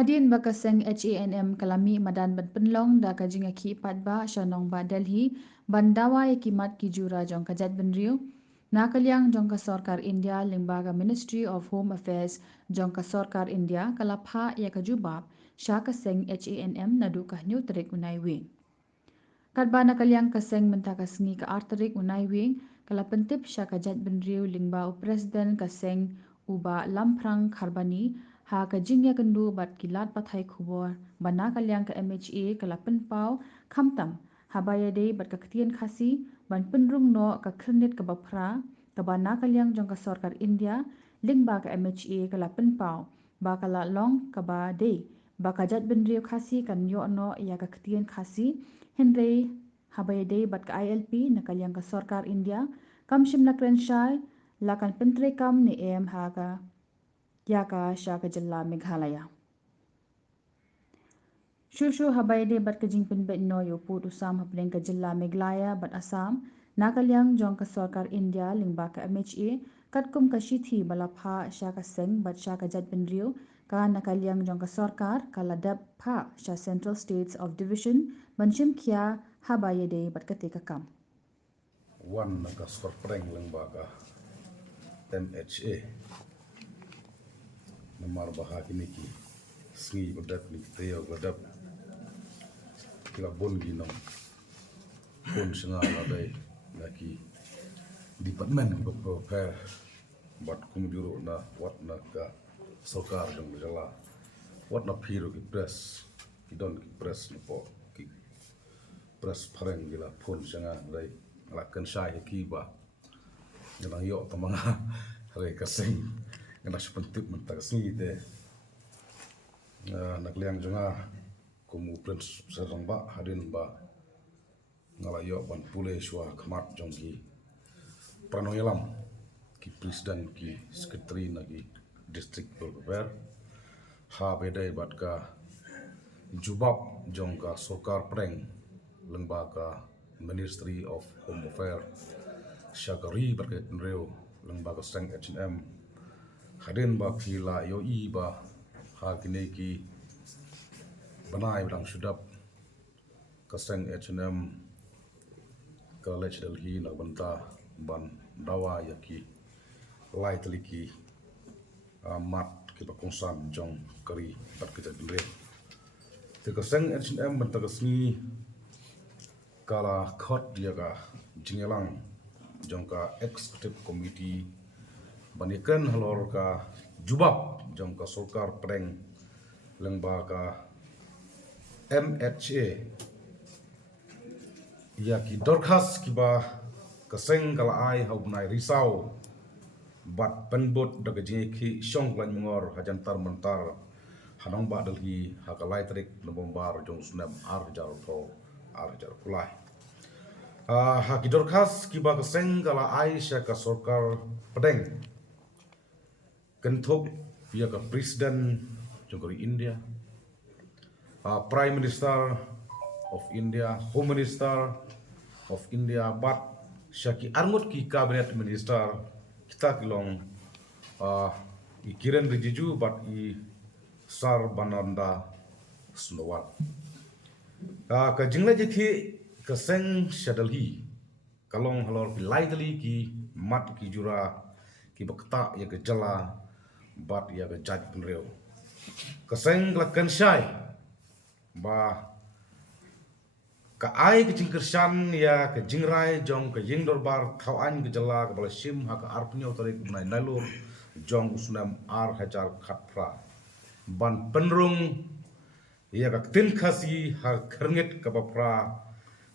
Hadin bakaseng HANM kalami madan ban penlong da kajinga ki patba shanong ba Delhi bandawa kimat ki jura jong kajat benriu nakalyang jong ka sarkar India lingbaga Ministry of Home Affairs jong ka sarkar India kalapha ya kajubab shaka seng HANM nadu ka new trik unai wing Kadba nakalyang kaseng mentakasngi ka arterik unai wing kala pentip shaka jat benriu lingba u presiden kaseng uba lamprang kharbani ha ka jingya kendu bat kilat pathai khubor bana kalyang ka MHA kala penpau khamtam habaya dei bat ka ktien khasi ban penrung no ka khirnit ka bapra ka bana kalyang jong ka sarkar India lingba ka MHA kala penpau ba kala long ka ba dei ba ka jat benriu khasi kan yo no ya ka ktien khasi henrei habaya dei bat ka ILP na kalyang ka sarkar India kamshim na krenshai lakan pentre kam ni em ha ka Yaka Shaka Jilla Meghalaya. Shushu habayde bat kajing pinbet no yo put usam hapleng ka Jilla Meghalaya bat Assam nakalyang jong ka sarkar India lingba ka MHA katkum ka shithi balapha Shaka Seng bat Shaka Jat Benriu ka nakalyang jong ka sarkar kaladap pha Sha Central States of Division banshim kya habayde bat katika kam. Wan naga sorpreng lembaga MHA namar bahagi niki sni badap ni teo badap kila bon ginong pun sengal adai lagi department beberapa bat kumjuru na wat na ka sokar dong jala wat na piro ki press idon ki press na po ki press pareng gila pun sengal adai lakan syai ki ba yang yo tamanga hari kasing yang sepentik mentak sini te nak liang jonga kumu prince serang ba hadin ba ngalayo ban pule shwa khamat jongki pranoyalam ki presiden ki sekretari nagi district welfare ha bedai bat ka jubab jongka sokar preng lembaga Ministry of Home Affairs syakari berkait reu lembaga seng H&M hadin ba pila yo i ba ha kini ki banai bang sudap kaseng H&M college Delhi na banta ban dawa yaki lai teliki mat ki bakongsan jong kari bat kita dre te kaseng H&M banta kasni kala khot dia ka jingelang jongka executive committee banikan halor ka jubab jongka sarkar preng lembaga MHA ya ki dorkhas kiba kaseng kala ai haubnai risau bat penbot daga jeki syong lan mengor hajantar mentar hanong ba dalhi hakalai trik nombombar jong sunam arjar tho arjar kulai hakidor khas kiba kaseng kala Aisyah ka sarkar pedeng kentuk via ka presiden jongkori India Prime Minister of India Home Minister of India bat syaki arngut ki cabinet minister kita kilong i Kiren Rijiju bat i Sar Bananda Snowat ka jingla jethi kaseng Shadalhi kalong halor pilai dali ki mat ki jura ki bakta ya ke jala bat ya ke jaj penreu kaseng lakan syai ba ka ai ke jingkersan ya ke jingrai jong ke ying dorbar thawan ke jala ke bala sim ha ka arpnyo tarik nai nalur jong usnam ar hajar khatpra ban penrung ya ka tin khasi ha khrngit ka bapra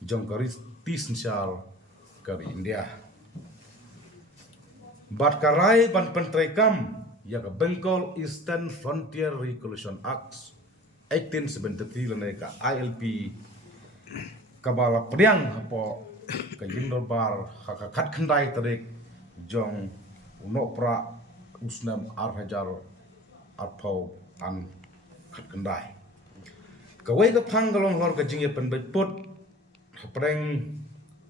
jong karis tisnsyal kari India bat karai ban pentrekam ya ka Bengal Eastern Frontier Regulation Act 1873 lanai ka ILP kabala priang hapo ka yindor bar haka khat khandai tarik jong unopra usnam ar hajar arpau an khat khandai kawai ka panggalong hor ka jingye penbet put preng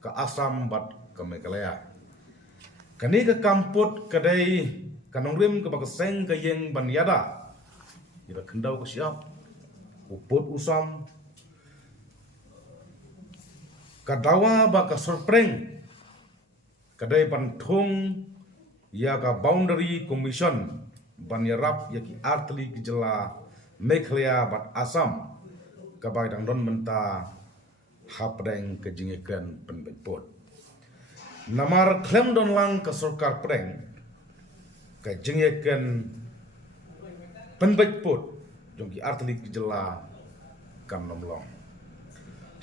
ke Assam bat ke Meghalaya kani ke kamput kadai kanong rim ke bakaseng ke yeng ban yada ira kendau ke siap uput usam kadawa ba ka sorpreng kadai panthung ya ka boundary commission ban yarap ya ki artli ki jela Meghalaya bat Assam ka bai dang don menta hapdeng ke jingekan penbepot namar klem don lang ka sarkar preng ka jingekan penbepot jong ki artli ki jela kan nomlong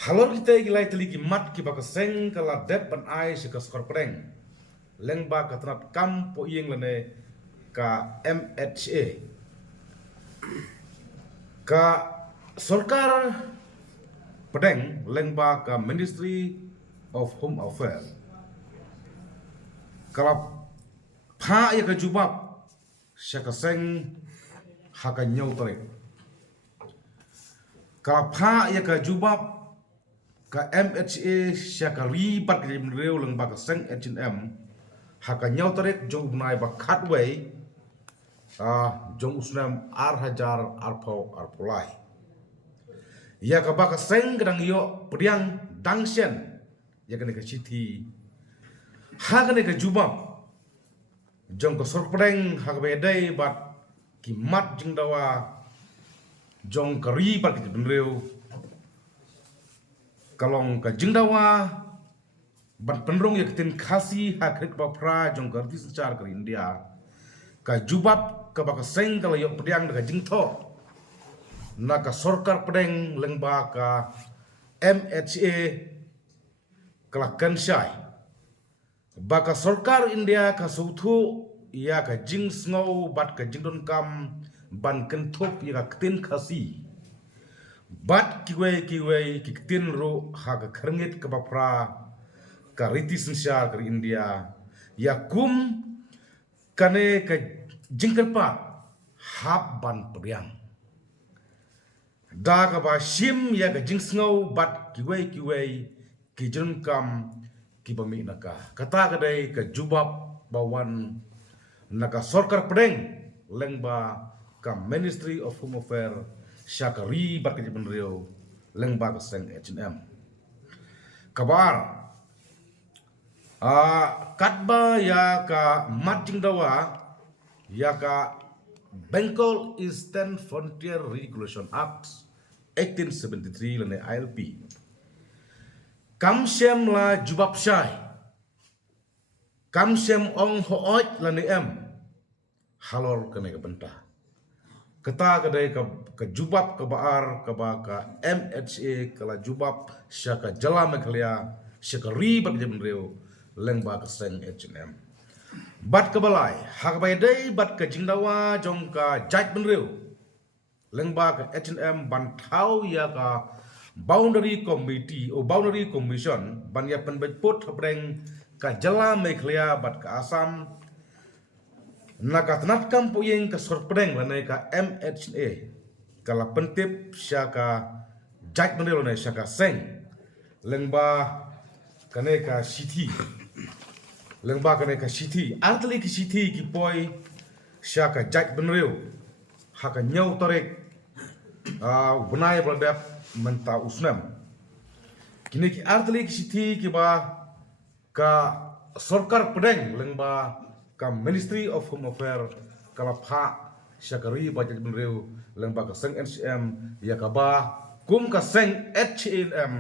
halor kita gilai teli ki mat ki ba ka seng kala dep pan ai se ka sarkar preng lengba ka trat kam po yeng lene ka MHA ka sarkar pedeng lengba ka Ministry of Home Affairs kalau pha ya ka jubab syaka seng haka nyau tarik kalau pha ya ka jubab ka MHA syaka ribat ke mreu lengba ka seng H&M haka nyau tarik jong bunai ba khatway jong usnam R1000 arpolai ya ka ba ka seng kadang yo pediang dangsen ya ka ne ka chiti ha ka ne ka jubab jong ka sorpreng ha ka bedai bat ki mat jing dawa jong ka ri bat ki benreu kalong ka jing dawa ban penrong ya tin khasi ha krik ba pra jong ka tis char ka India ka jubab ka ba ka seng ka yo pediang ka jing tho na ka sarkar pedeng lengba ka MHA kala kanshai baka sarkar India ka sauthu ya ka jing snow bat ka jingdon kam ban kenthop ya ka tin khasi bat kiwe ki tin ro ha ka kharngit ka bapra ka riti sinsyar ka India ya kum kane ka jingkalpa hab ban pediang da ka ba shim ya ka jingsngau bat kiwe ki jun kam ki ba mi naka kata ka dai ka jubab bawan naka sarkar pedeng lengba ka Ministry of Home Affairs syakari bat ka jiban rio lengba ka seng H&M kabar katba ya ka matjing dawa ya ka Bengal Eastern Frontier Regulation Act 1873 lane ILP kamsem la jubab syai kamsem ong hooj lane halor kene ka benta kata kadai ka jubab ka baar ka ba ka MHA kala jubab syaka jala Meghalaya syaka ribat jam reu lengba ka seng H&M bat ka balai hak bai dai bat ka jingdawa jong ka jaj benreu lengba ka H&M ban thau ya ka boundary committee o boundary commission ban ya penbepot habreng ka jala Meghalaya bat ka Assam nakatnat kam puyeng ka sorpreng lane ka MHA kala pentip syaka jaj benreu lane syaka seng lengba kane ka city lengba kane ka city artli ki city ki poi syaka jaj benreu haka nyau tarik bunai bladap menta usnam kini ki artli ki city ki ba ka sarkar pedeng lengba ka Ministry of Home Affairs kala pha syakari ba jaj benreu lengba ka seng NCM ya ka ba kum ka seng H&M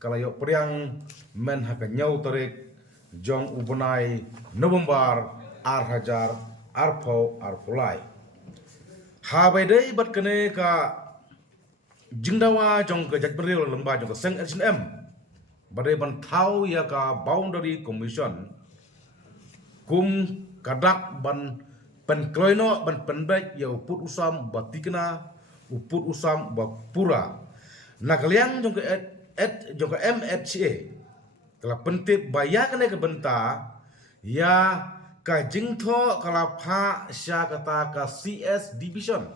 kala yo priang men haka nyau tarik jong ubunai November R1000 arpolai ha bai dai bat kene ka jingdawa jong ka jaj benreu lengba jong ka seng H&M badai ban thau ya ka boundary commission kum kadak ban penkloino ban penbek ya uput usam batikna uput usam bapura nakaliang jong ka MHA kala pentip baya kene ke benta ya ka jingtho kala pha sya kata ka CS division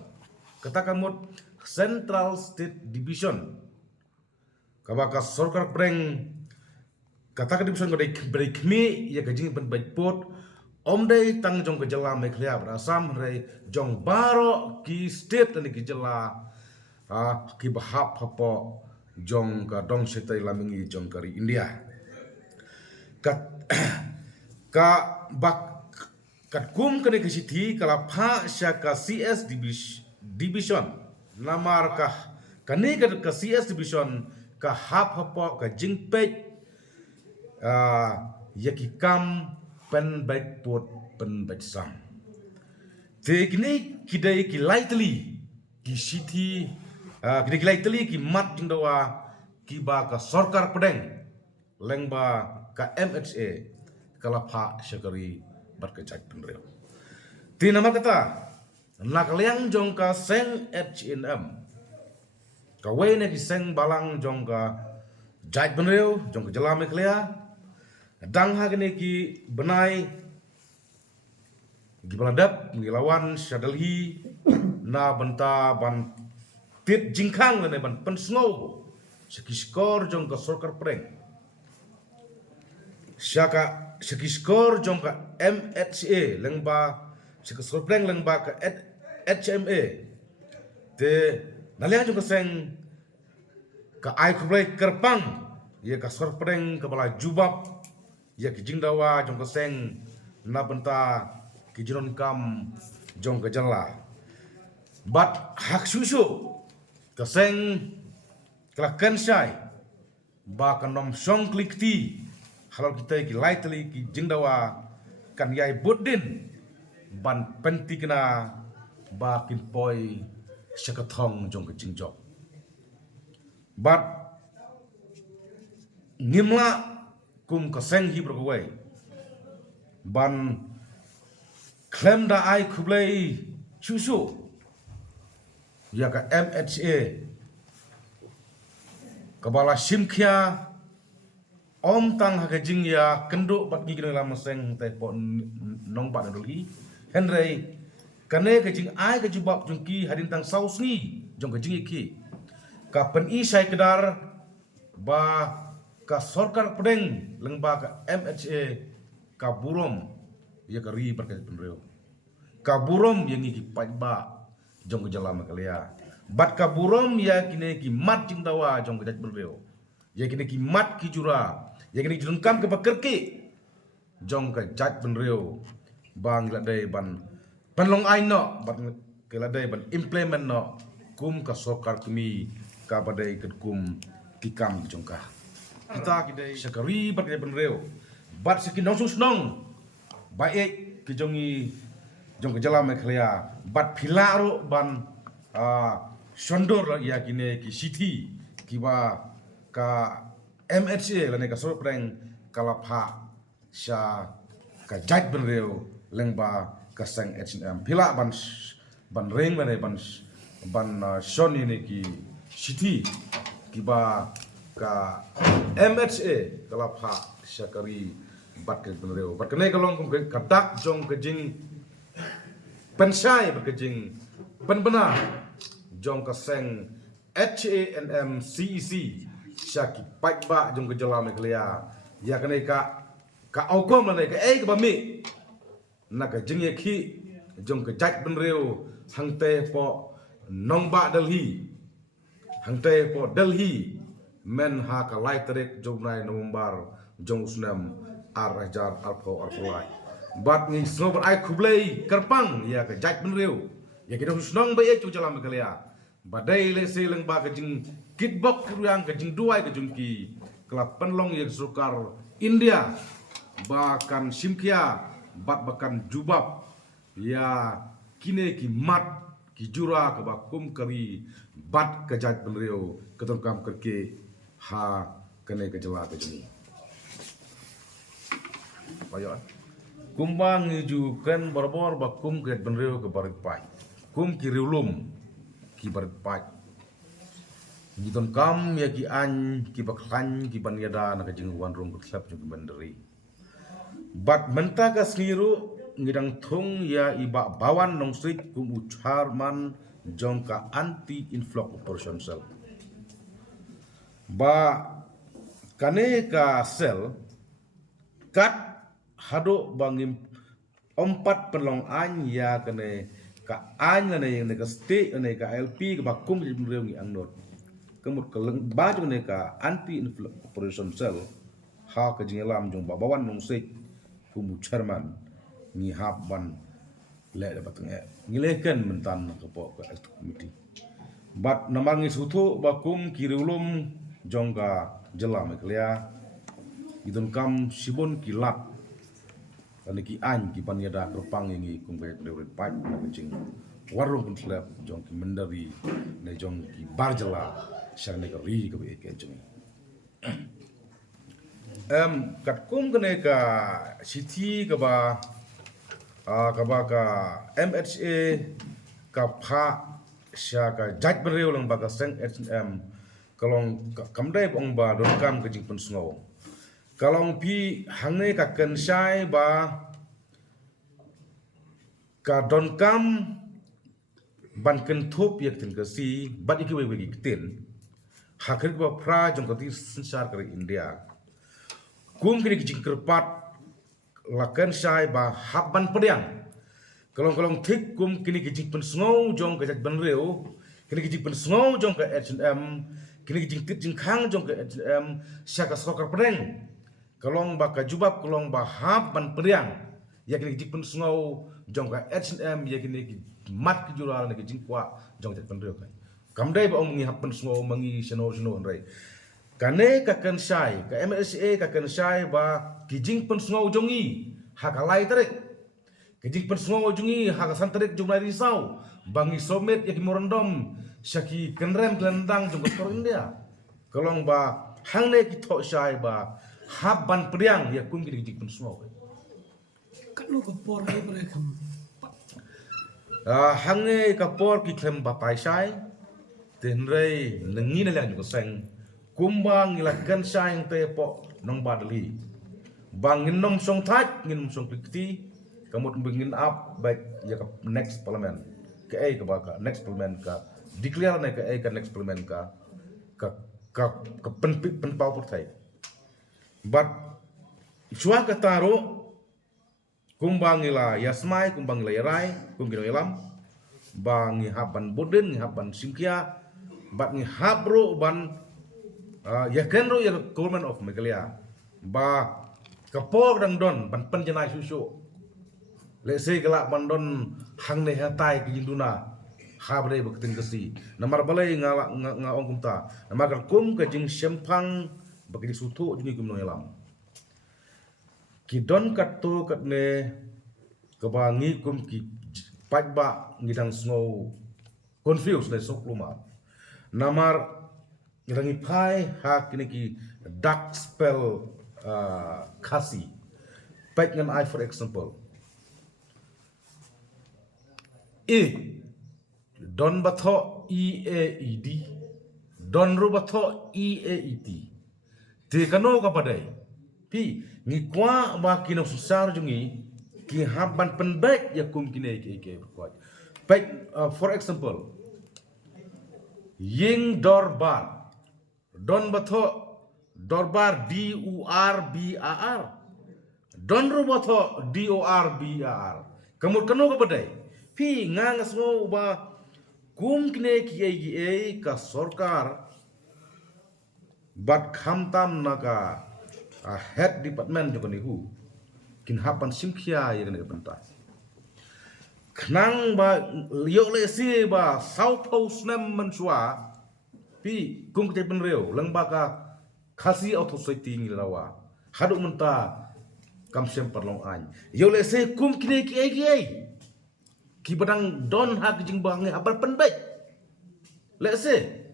kata kamut Central State Division kaba ka sarkar breng kata ka division ko dai khmi ya ka jing ban bajpot Om day tang jong ke jela Meghalaya berasam rei jong baro ki state ni ki jela ki bahap hapo jong ka dong setai lamingi jong kari India. Kat ka bak kat kum kene ke sithi kala pha sya ka CS division namar ka kane ka CS division ka hap hapo ka jingpej yaki kam pen baik pot pen baik sam. Teknik kidai ki lightly ki sithi kidai ki lightly ki mat jingdawa ki ba ka sarkar pedeng lengba ka MHA kala pha syakari berkecak penreo. Ti nama kata nak liang jong ka seng HNM kawai ne ki seng balang jong ka jaj penreo jong ka jela Meghalaya dang hagene ki benai gi baladap ngilawan syadalhi na banta ban tit jingkang ne ban pensngo sekiskor jong ka sarkar preng syaka sekiskor jong ka MHA lengba sekiskor preng lengba ka HMA te nalian jong ka seng ka ai kublai kerpang ye ka sarkar preng kepala jubab ya ki jingdawa jong ka seng na benta ki jiron kam jong ka jala bat hak susu ka seng kala kensai ba ka nom song klikti halal kita ki lightly ki jingdawa kan yai buddin ban penti kena ba kin poi syakathong jong ka jingjok bat ngimla kum kaseng hi berkawai ban klaim da ai kublai susu ya ka MHA kabala simkia om tang ha jing ya kenduk bat gi lam seng te po nong ba doli henrei kane ka jing ai ka jubab jungki hadin tang saus ni jong ka jing ki ka pen i sai kedar ba ka sarkar pedeng lengba ka MHA ka burom ya ka ri berkat penreo ka burom yang ki pajba jong jala Meghalaya bat ka burom ya kine ki mat jingdawa jong ka penreo ya kine ki mat ki jura ya kine jungkam ke bakerki jong ka jat penreo bang ladai ban penlong aino bat ke ladai ban implement no kum ka sarkar kami ka badai kum kikam jong ka kita kidai syakari berkaya penreo bat sekin nong susnong baik ke jongi jong ke jala Meghalaya bat pilaro ban sondor ya kine ki sithi kiba ka MHA lane ka sorpreng kalapha sya ka jaj penreo lengba ka seng HNM pila ban ring lane ban son ini ki sithi kiba ka MHA kalapha syakari bat ke penreo bat kene kalong kum kadak jong kejing pensai berkejing penbena jong ka seng HANM CEC syaki paitba jong ke jala Meghalaya ya kene ka aukom lane ka ka bami na ka jing ye ki jong ke jaj penreo hangte po nongba Delhi hangte po Delhi men ha ka lai tarik jong nai November jong usnam arajar alpo arpulai bat ni snober ai kublai kerpang ya ka jaj penreo ya kita usnong bae chu jala Meghalaya badai le seleng ba ka jing kitbok yang ka jing duai ka jungki kelap penlong yang sukar India bahkan simkia bat bahkan jubab ya kine ki mat ki jura ka bakum kari bat ka jaj penreo ketongkam kerke ha kene ke jela ke jeni payo kumbang niju kan barbor bakum ke penreo ke barit pai kum ki riulum ki barit pai ngiton kam ya ki an ki baklan ki banyada na ke jing wan rum klap jung banderi bat menta ka sniru ngidang thung ya iba bawan nong street kum ucharman jongka anti influx operation cell ba kane ka sel kat hado bangim Ompat penlong an ya kene ka an la ne ka state ne ka LP ka bakum di rew ngi angnot kemut ka leng ba jong ne ka anti operation cell ha ka jingelam jong babawan nong se kumu chairman ni hab ban le da batang ngi leken mentan ka po ka committee bat namang ngi suthu bakum kirulum jong ka jelam eklia idun kam sibon kilat dan ki an ki pan yada kerpang yang kung bayak dewret pai na kencing warung pun slap jong ki mendari ne jong ki barjala syang ne ka ri ka be ke jong kat kum kene ka city ka ba ka MHA ka pha sya ka jaj bereu lang ba ka seng HM kalong kamdai bong ba don kam ka jing pun snow kalong pi hangne ka ken sai ba ka don kam ban ken thop yak tin ka si bat iki we ki tin hakir ba pra jong ka ti sensar ka India kum kini ki jing kerpat la ken sai ba habban pediang kalong thik kum kini ki jing pen snow jong ka jak ban reu kini ki jing pen snow jong ka H&M kini ki jing tit jing khang jong ka H&M sya ka sokar pedeng kalong ba ka jubab kalong ba hab ban periang ya kini jik pun snow jong ka H&M ya kini ki mat ki jural ne ki jing kwa jong jak pen reu kai kamdai ba ong ngi hab pen snow mangi seno rai kane ka kan sai ka MSA ka kan sai ba ki jing pen snow jongi ha ka lai tarik ki jing pen snow jongi ha ka san tarik jumlai risau bangi somet ya ki morondom syaki kenrem kelendang jong ka India kalong ba hang ne ki tho sai ba habban priang ya kum kini jik pun semua kat lu ko por ai bre kham hangne ka por ki klem ba pai sai ten rei nengi na lang ko seng kumbang ilakan sai yang te po nong badali bangin nom song thach ngin song pikti kamut bingin up back ya ka next parliament ke ai ka ba ka next parliament ka declare na ka ai ka next parliament ka pen pau por thai but chua ka taro kumbang ila yasmai kumbang ila yarai kumbang ila ilam bang haban boden haban simkia bat ngi habro ban ya kenro ya government of Meghalaya ba kapor dang don ban penjenai susu le se kala ban don hang ne hatai ki jinduna habre baktin kasi namar balai nga ong kumta namar kum ka jing sempang bagi sutu jungi kum no elam ki don katto katne kebangi kum ki pajba ngidang snow confused le sok luma namar ngirangi pai ha kini ki dark spell kasi paj ngan I for example don batho EAED don ru batho EAET te kano ka padai pi ngi kwa ba kino susar jungi ki haban penbaik ya kum kine ke kuat baik for example ying dorbar don batho dorbar DURBAR don ru batho DORBAR kamur kano ka padai pi ngang asmo ba kum kine ki ka sorkar bat khamtam naga head department jo kani hu kin hapan simkhia ya kani penta knang ba yo le si ba south house nam mansua pi kum ke pen reu lang ba ka khasi auto society ngi lawa hadu menta kam sem perlong an yo le se kum kine ki badang don ha jing bang habar penbek le se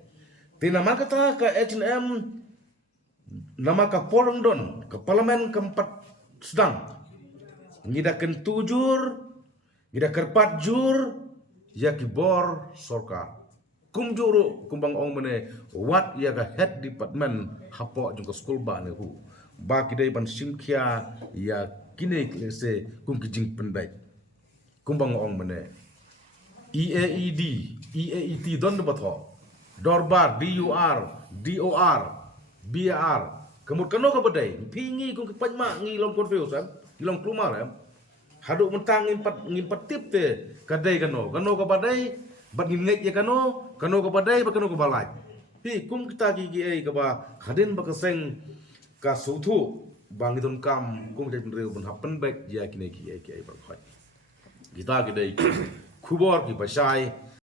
tina makata ka H&M nama ka porong don ke parlimen keempat sedang ngidakan tujur ngidakan pat jur ya ki bor sorka kum juru kumbang ong mene wat ya ka head department hapo jung ka school ba ne hu ba ki dai ban simkhia ya kine se kum ki jing penbek kumbang ong mene EAED EAET don batho dorbar DOR BAR kemur kano ka badai pingi kung pajma ngi long confuse ngi long plumar haduk mentang ngimpat tip te kadai kano ke badai bat ngingek ya kano ke badai ba kano ke balai hi kum kita ki ai ka ba hadin ba keseng ka suthu bang idon kam kum jai penreu bun happen baik ya ki ai ba khoi kita ki dai khubor ki basai